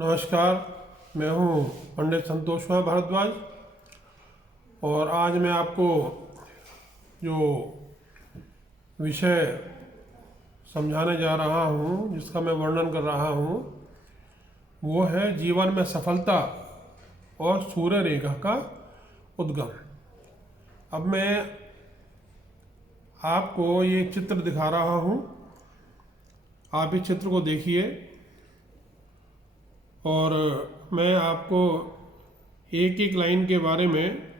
नमस्कार, मैं हूं पंडित संतोष कुमार भारद्वाज और आज मैं आपको जो विषय समझाने जा रहा हूं, जिसका मैं वर्णन कर रहा हूं, वो है जीवन में सफलता और सूर्य रेखा का उद्गम। अब मैं आपको ये चित्र दिखा रहा हूं, आप इस चित्र को देखिए और मैं आपको एक एक लाइन के बारे में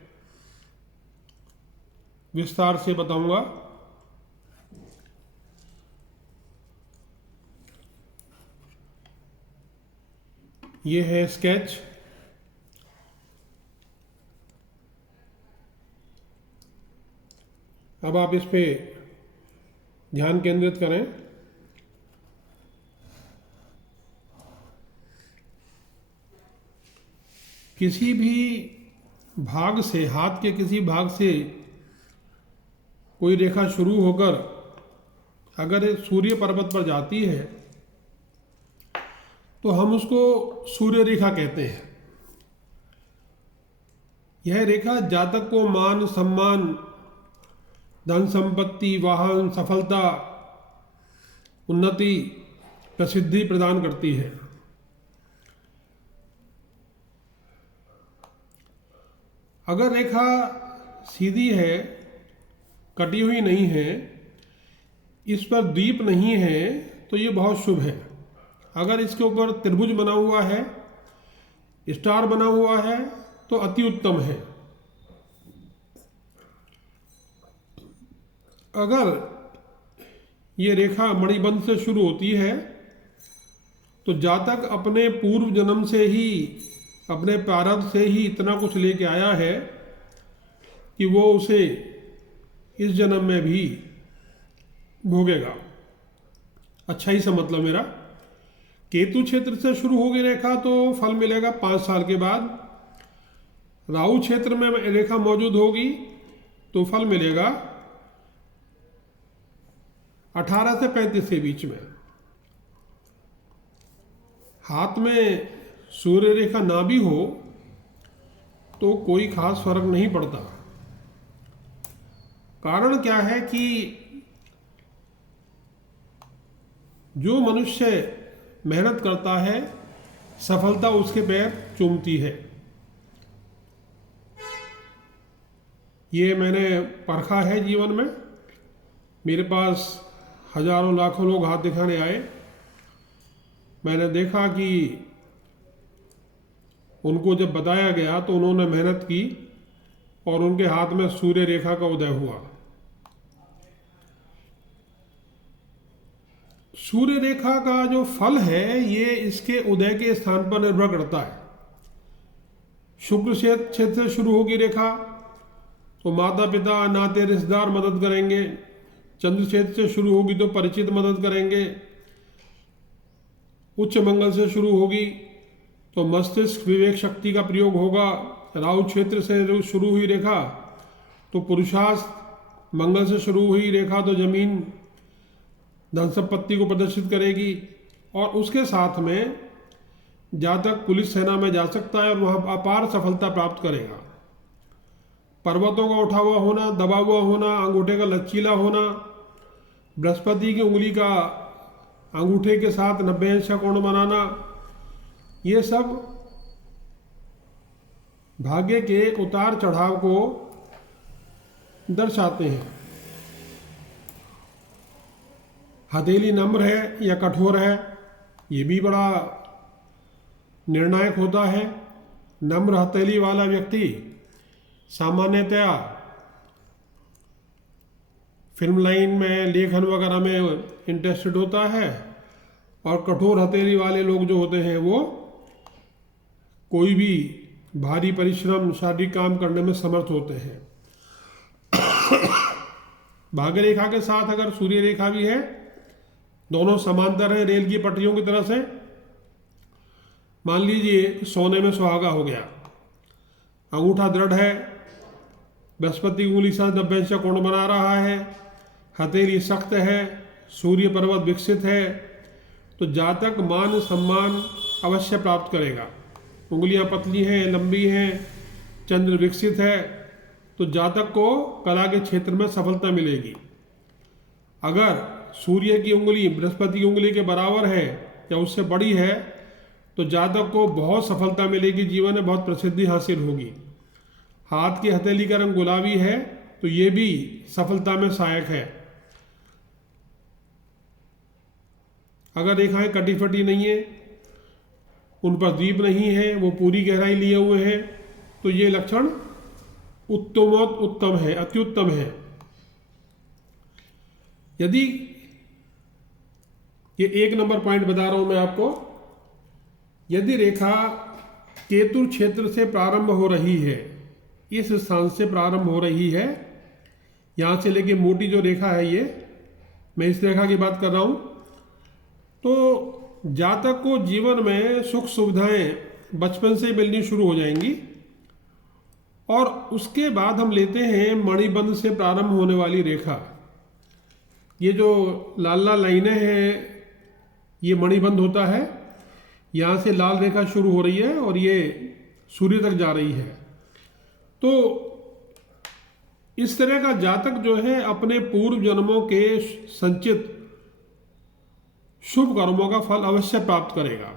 विस्तार से बताऊंगा। ये है स्केच। अब आप इस पे ध्यान केंद्रित करें। किसी भी भाग से, हाथ के किसी भाग से कोई रेखा शुरू होकर अगर सूर्य पर्वत पर जाती है तो हम उसको सूर्य रेखा कहते हैं। यह रेखा जातक को मान सम्मान, धन संपत्ति, वाहन, सफलता, उन्नति, प्रसिद्धि प्रदान करती है। अगर रेखा सीधी है, कटी हुई नहीं है, इस पर द्वीप नहीं है, तो ये बहुत शुभ है। अगर इसके ऊपर त्रिभुज बना हुआ है, स्टार बना हुआ है, तो अति उत्तम है। अगर ये रेखा मणिबंध से शुरू होती है तो जातक अपने पूर्व जन्म से ही, अपने प्रारब्ध से ही इतना कुछ लेके आया है कि वो उसे इस जन्म में भी भोगेगा। अच्छा ही सा मतलब मेरा। केतु क्षेत्र से शुरू होगी रेखा तो फल मिलेगा 5 साल के बाद। राहु क्षेत्र में रेखा मौजूद होगी तो फल मिलेगा 18 से 35 के बीच में। हाथ में सूर्य रेखा ना भी हो तो कोई खास फर्क नहीं पड़ता। कारण क्या है कि जो मनुष्य मेहनत करता है, सफलता उसके पैर चूमती है। ये मैंने परखा है जीवन में। मेरे पास हजारों लाखों लोग हाथ दिखाने आए, मैंने देखा कि उनको जब बताया गया तो उन्होंने मेहनत की और उनके हाथ में सूर्य रेखा का उदय हुआ। सूर्य रेखा का जो फल है ये इसके उदय के स्थान पर निर्भर करता है। शुक्र क्षेत्र से शुरू होगी रेखा तो माता पिता, नाते रिश्तेदार मदद करेंगे। चंद्र क्षेत्र से शुरू होगी तो परिचित मदद करेंगे। उच्च मंगल से शुरू होगी तो मस्तिष्क, विवेक शक्ति का प्रयोग होगा। राहु क्षेत्र से शुरू हुई रेखा तो पुरुषार्थ, मंगल से शुरू हुई रेखा तो जमीन, धन संपत्ति को प्रदर्शित करेगी। और उसके साथ में जातक पुलिस सेना में जा सकता है और वहाँ अपार सफलता प्राप्त करेगा। पर्वतों का उठा हुआ होना, दबा हुआ होना, अंगूठे का लचीला होना, बृहस्पति की उंगली का अंगूठे के साथ 90 अंश का कोण बनाना, ये सब भाग्य के उतार चढ़ाव को दर्शाते हैं। हथेली नम्र है या कठोर है, ये भी बड़ा निर्णायक होता है। नम्र हथेली वाला व्यक्ति सामान्यतया फिल्म लाइन में, लेखन वगैरह में इंटरेस्टेड होता है और कठोर हथेली वाले लोग जो होते हैं वो कोई भी भारी परिश्रम, शारीरिक काम करने में समर्थ होते हैं। भाग्य रेखा के साथ अगर सूर्य रेखा भी है, दोनों समांतर है रेल की पटरियों की तरह से। मान लीजिए सोने में सुहागा हो गया, अंगूठा दृढ़ है, बृहस्पति उंगली साथ 90 अंश का कोण बना रहा है, हथेली सख्त है, सूर्य पर्वत विकसित है, तो जातक मान सम्मान, अवश्य प्राप्त करेगा। उंगलियां पतली हैं, लंबी हैं, चंद्र विकसित है, तो जातक को कला के क्षेत्र में सफलता मिलेगी। अगर सूर्य की उंगली बृहस्पति की उंगली के बराबर है या उससे बड़ी है तो जातक को बहुत सफलता मिलेगी, जीवन में बहुत प्रसिद्धि हासिल होगी। हाथ की हथेली का रंग गुलाबी है तो ये भी सफलता में सहायक है। अगर रेखाएं कटी फटी नहीं है, उन पर द्वीप नहीं है, वो पूरी गहराई लिए हुए हैं, तो ये लक्षण उत्तम है, अत्युत्तम है। यदि ये 1 नंबर पॉइंट बता रहा हूं मैं आपको, यदि रेखा केतु क्षेत्र से प्रारंभ हो रही है, इस स्थान से प्रारंभ हो रही है, यहां से लेके मोटी जो रेखा है ये, मैं इस रेखा की बात कर रहा हूं, तो जातक को जीवन में सुख सुविधाएं बचपन से मिलनी शुरू हो जाएंगी। और उसके बाद हम लेते हैं मणिबंध से प्रारंभ होने वाली रेखा। ये जो लाल लाल लाइनें हैं ये मणिबंध होता है। यहाँ से लाल रेखा शुरू हो रही है और ये सूर्य तक जा रही है। तो इस तरह का जातक जो है अपने पूर्व जन्मों के संचित शुभ कर्मों का फल अवश्य प्राप्त करेगा।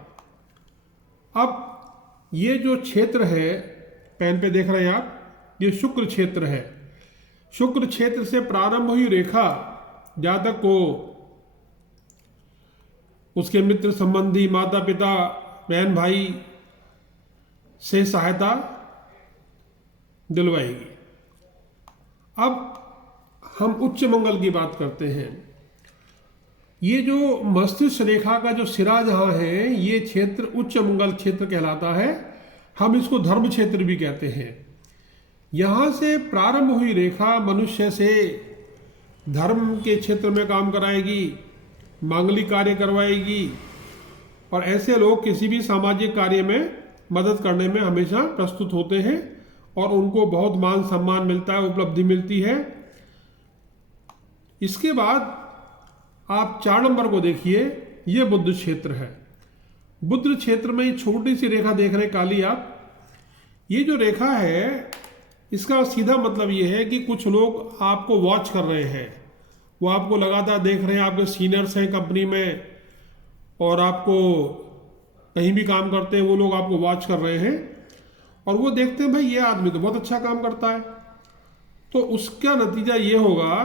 अब ये जो क्षेत्र है, पेन पे देख रहे हैं आप, ये शुक्र क्षेत्र है। शुक्र क्षेत्र से प्रारंभ हुई रेखा जातक को उसके मित्र संबंधी, माता पिता, बहन भाई से सहायता दिलवाएगी। अब हम उच्च मंगल की बात करते हैं। ये जो मस्तिष्क रेखा का जो सिरा जहां है, ये क्षेत्र उच्च मंगल क्षेत्र कहलाता है। हम इसको धर्म क्षेत्र भी कहते हैं। यहां से प्रारंभ हुई रेखा मनुष्य से धर्म के क्षेत्र में काम कराएगी, मांगलिक कार्य करवाएगी, और ऐसे लोग किसी भी सामाजिक कार्य में मदद करने में हमेशा प्रस्तुत होते हैं और उनको बहुत मान सम्मान मिलता है, उपलब्धि मिलती है। इसके बाद आप 4 नंबर को देखिए, ये बुध क्षेत्र है। बुध क्षेत्र में ये छोटी सी रेखा देख रहे हैं काली आप, ये जो रेखा है इसका सीधा मतलब ये है कि कुछ लोग आपको वॉच कर रहे हैं, वो आपको लगातार देख रहे हैं, आपके सीनियर्स हैं कंपनी में और आपको कहीं भी काम करते हैं वो लोग आपको वॉच कर रहे हैं और वो देखते हैं भाई ये आदमी तो बहुत अच्छा काम करता है, तो उसका नतीजा ये होगा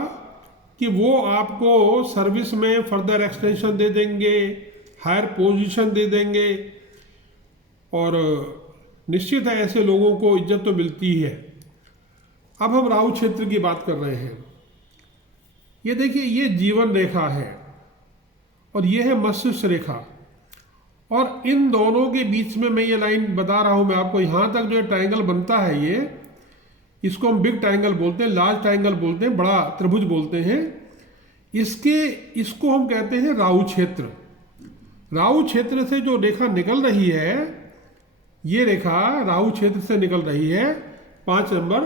कि वो आपको सर्विस में फर्दर एक्सटेंशन दे देंगे, हायर पोजीशन दे देंगे, और निश्चित है ऐसे लोगों को इज्जत तो मिलती ही है। अब हम राहु क्षेत्र की बात कर रहे हैं। ये देखिए, ये जीवन रेखा है और ये है मस्तिष्क रेखा, और इन दोनों के बीच में मैं ये लाइन बता रहा हूं मैं आपको, यहां तक जो ट्रायंगल बनता है ये, इसको हम बिग ट्रायंगल बोलते हैं, लार्ज ट्रायंगल बोलते हैं, बड़ा त्रिभुज बोलते हैं। इसको हम कहते हैं राहु क्षेत्र। राहु क्षेत्र से जो रेखा निकल रही है, ये रेखा राहु क्षेत्र से निकल रही है 5 नंबर।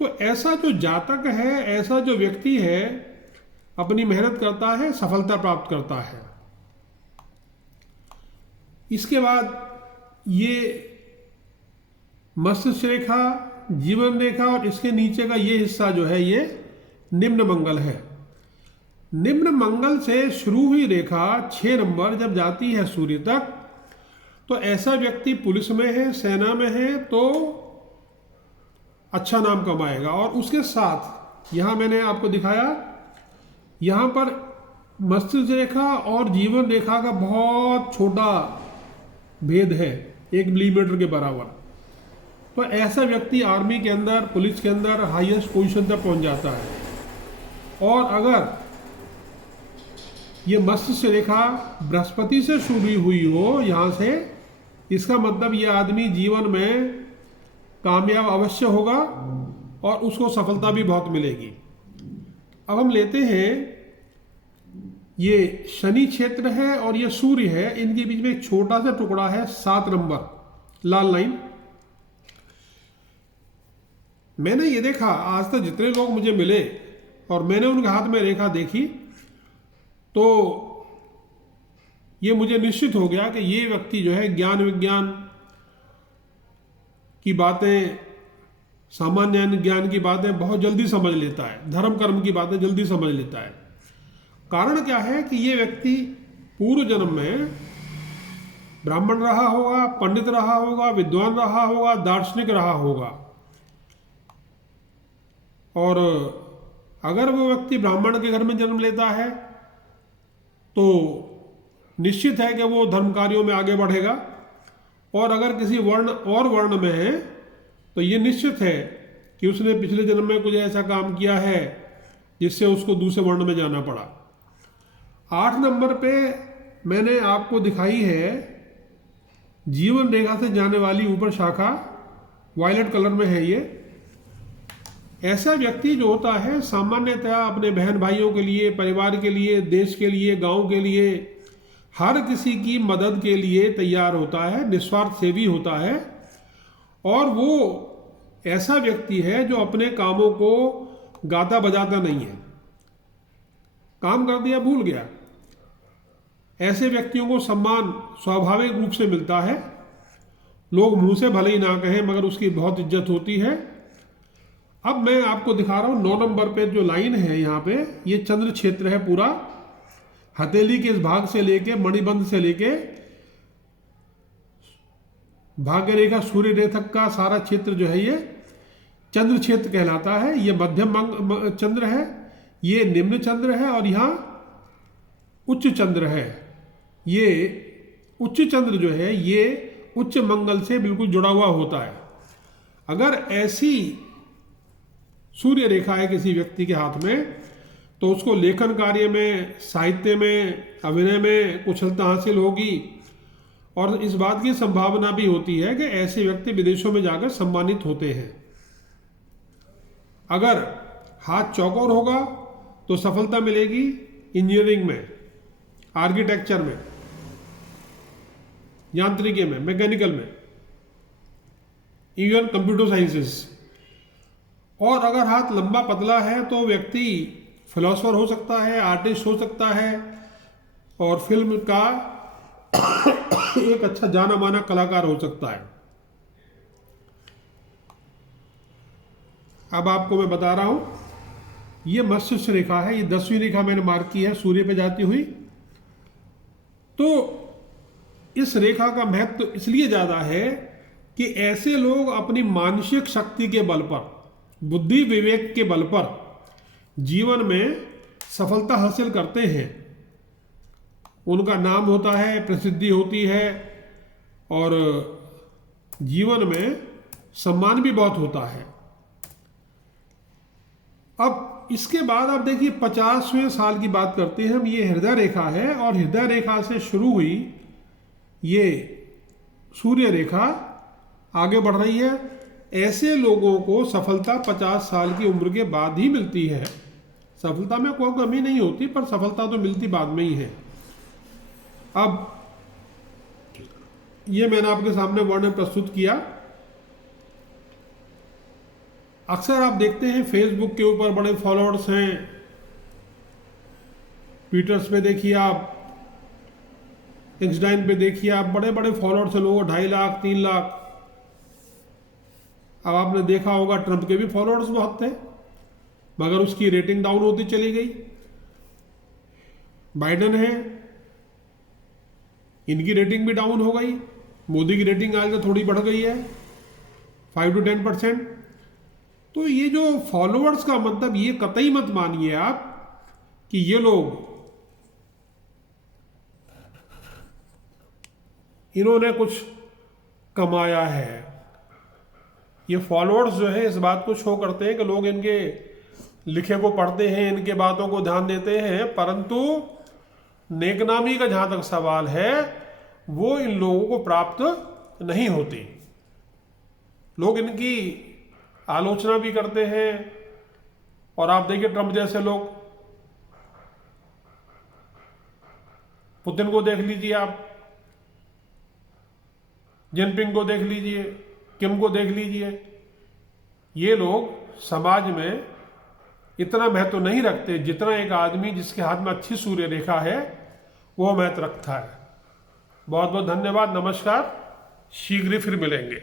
तो ऐसा जो जातक है, ऐसा जो व्यक्ति है, अपनी मेहनत करता है, सफलता प्राप्त करता है। इसके बाद ये मस्तिष्क रेखा, जीवन रेखा, और इसके नीचे का ये हिस्सा जो है ये निम्न मंगल है। निम्न मंगल से शुरू हुई रेखा 6 नंबर जब जाती है सूर्य तक, तो ऐसा व्यक्ति पुलिस में है, सेना में है, तो अच्छा नाम कमाएगा। और उसके साथ यहां मैंने आपको दिखाया, यहां पर मस्तिष्क रेखा और जीवन रेखा का बहुत छोटा भेद है, 1 मिलीमीटर के बराबर। तो ऐसा व्यक्ति आर्मी के अंदर, पुलिस के अंदर हाईएस्ट पोजीशन तक पहुंच जाता है। और अगर ये मस्तिष्क रेखा बृहस्पति से शुरू हुई हो यहां से, इसका मतलब ये आदमी जीवन में कामयाब अवश्य होगा और उसको सफलता भी बहुत मिलेगी। अब हम लेते हैं, ये शनि क्षेत्र है और ये सूर्य है, इनके बीच में एक छोटा सा टुकड़ा है 7 नंबर लाल लाइन। मैंने ये देखा, आज तक जितने लोग मुझे मिले और मैंने उनके हाथ में रेखा देखी, तो ये मुझे निश्चित हो गया कि ये व्यक्ति जो है ज्ञान विज्ञान की बातें, सामान्य ज्ञान की बातें बहुत जल्दी समझ लेता है, धर्म कर्म की बातें जल्दी समझ लेता है। कारण क्या है कि ये व्यक्ति पूर्व जन्म में ब्राह्मण रहा होगा, पंडित रहा होगा, विद्वान रहा होगा, दार्शनिक रहा होगा। और अगर वो व्यक्ति ब्राह्मण के घर में जन्म लेता है तो निश्चित है कि वो धर्म कार्यों में आगे बढ़ेगा, और अगर किसी वर्ण में है तो ये निश्चित है कि उसने पिछले जन्म में कुछ ऐसा काम किया है जिससे उसको दूसरे वर्ण में जाना पड़ा। 8 नंबर पे मैंने आपको दिखाई है जीवन रेखा से जाने वाली ऊपर शाखा, वायलेट कलर में है ये। ऐसा व्यक्ति जो होता है सामान्यतः अपने बहन भाइयों के लिए, परिवार के लिए, देश के लिए, गांव के लिए, हर किसी की मदद के लिए तैयार होता है, निस्वार्थ सेवी होता है। और वो ऐसा व्यक्ति है जो अपने कामों को गाता बजाता नहीं है, काम कर दिया भूल गया। ऐसे व्यक्तियों को सम्मान स्वाभाविक रूप से मिलता है, लोग मुंह से भले ही ना कहें मगर उसकी बहुत इज्जत होती है। अब मैं आपको दिखा रहा हूं 9 नंबर पे जो लाइन है यहाँ पे, ये चंद्र क्षेत्र है पूरा, हथेली के इस भाग से लेके मणिबंध से लेके भाग्य रेखा सूर्य रेखा का सारा क्षेत्र जो है ये चंद्र क्षेत्र कहलाता है। ये मध्यम चंद्र है, ये निम्न चंद्र है, और यहाँ उच्च चंद्र है। ये उच्च चंद्र जो है ये उच्च मंगल से बिल्कुल जुड़ा हुआ होता है। अगर ऐसी सूर्य रेखा है किसी व्यक्ति के हाथ में तो उसको लेखन कार्य में, साहित्य में, अभिनय में कुशलता हासिल होगी, और इस बात की संभावना भी होती है कि ऐसे व्यक्ति विदेशों में जाकर सम्मानित होते हैं। अगर हाथ चौकोर होगा तो सफलता मिलेगी इंजीनियरिंग में, आर्किटेक्चर में, यांत्रिकी में, मैकेनिकल में, इवन कंप्यूटर साइंसेस। और अगर हाथ लंबा पतला है तो व्यक्ति फिलोसोफर हो सकता है, आर्टिस्ट हो सकता है, और फिल्म का एक अच्छा जाना माना कलाकार हो सकता है। अब आपको मैं बता रहा हूं, ये मस्तिष्क रेखा है, ये 10वीं रेखा मैंने मार्क की है सूर्य पे जाती हुई। तो इस रेखा का महत्व इसलिए ज्यादा है कि ऐसे लोग अपनी मानसिक शक्ति के बल पर, बुद्धि विवेक के बल पर जीवन में सफलता हासिल करते हैं। उनका नाम होता है, प्रसिद्धि होती है, और जीवन में सम्मान भी बहुत होता है। अब इसके बाद आप देखिए 50वें साल की बात करते हैं हम। ये हृदय रेखा है, और हृदय रेखा से शुरू हुई ये सूर्य रेखा आगे बढ़ रही है। ऐसे लोगों को सफलता 50 साल की उम्र के बाद ही मिलती है। सफलता में कोई कमी नहीं होती, पर सफलता तो मिलती बाद में ही है। अब ये मैंने आपके सामने वर्णन प्रस्तुत किया। अक्सर आप देखते हैं फेसबुक के ऊपर बड़े फॉलोअर्स हैं, ट्विटर्स पे देखिए आप, इंस्टाग्राम पे देखिए आप, बड़े बड़े फॉलोअर्स हैं लोगों, 2.5 लाख 3 लाख। अब आपने देखा होगा ट्रंप के भी फॉलोअर्स बहुत थे, मगर उसकी रेटिंग डाउन होती चली गई। बाइडेन है, इनकी रेटिंग भी डाउन हो गई। मोदी की रेटिंग आज थोड़ी बढ़ गई है, 5 to 10%। तो ये जो फॉलोअर्स का मतलब, ये कतई मत मानिए आप कि ये लोग, इन्होंने कुछ कमाया है। ये फॉलोअर्स जो है इस बात को शो करते हैं कि लोग इनके लिखे को पढ़ते हैं, इनके बातों को ध्यान देते हैं, परंतु नेकनामी का जहां तक सवाल है वो इन लोगों को प्राप्त नहीं होती। लोग इनकी आलोचना भी करते हैं। और आप देखिए ट्रंप जैसे लोग, पुतिन को देख लीजिए आप, जिनपिंग को देख लीजिए, किम को देख लीजिए, ये लोग समाज में इतना महत्व नहीं रखते जितना एक आदमी जिसके हाथ में अच्छी सूर्य रेखा है वो महत्व रखता है। बहुत बहुत धन्यवाद, नमस्कार, शीघ्र ही फिर मिलेंगे।